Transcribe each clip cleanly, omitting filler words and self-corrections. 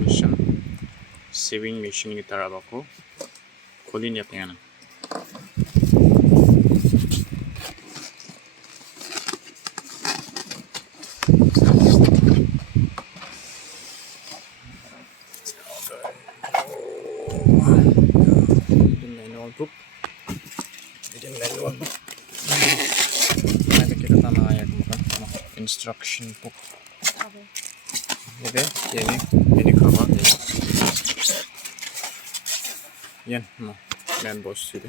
미션 세빙 미션이 따라봤고 고린이 땡하는 manual book. Reading manual book. Ada kita tanah ya bukan instruction book. Ini cover ya. Yan mo man boss itu.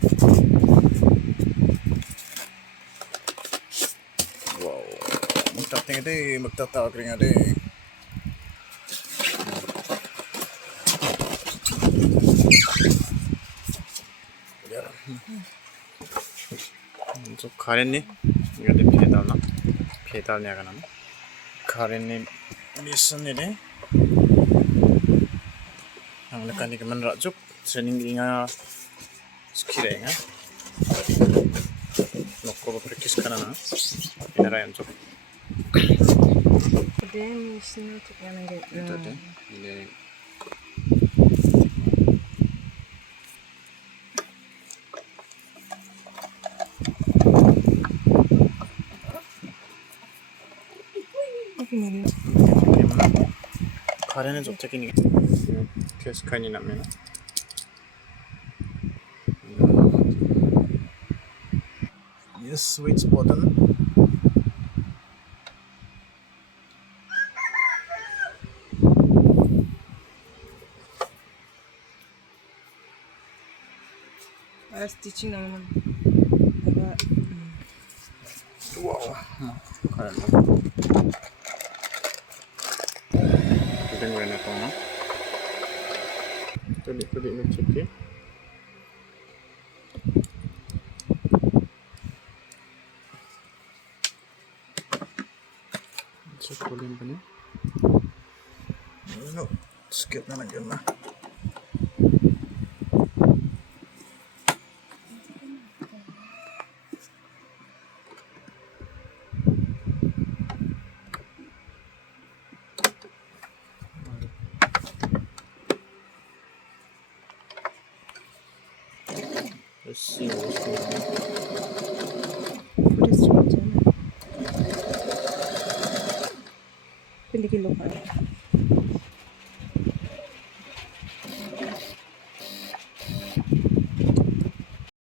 Wow. Magtatawag rin ade. 저 가렌님 이거 내 배달나? 배달냐가 나나? 가렌님 무슨 일이? Ang mekanik man rajuk training inga skill inga nokko practice kana na inara yanjo dem sino to yana ge tade ile 가래는 좀 테크닉이 테스카니 나면 yes switch button para stitching naman wow 가래 왜 나타나? Tadi ini cek ya. Cek volume ini. Ini skip na lagi na. Let's see what's going on. Put it straight. Pili kilo ka.